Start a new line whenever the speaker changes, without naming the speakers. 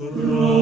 Right.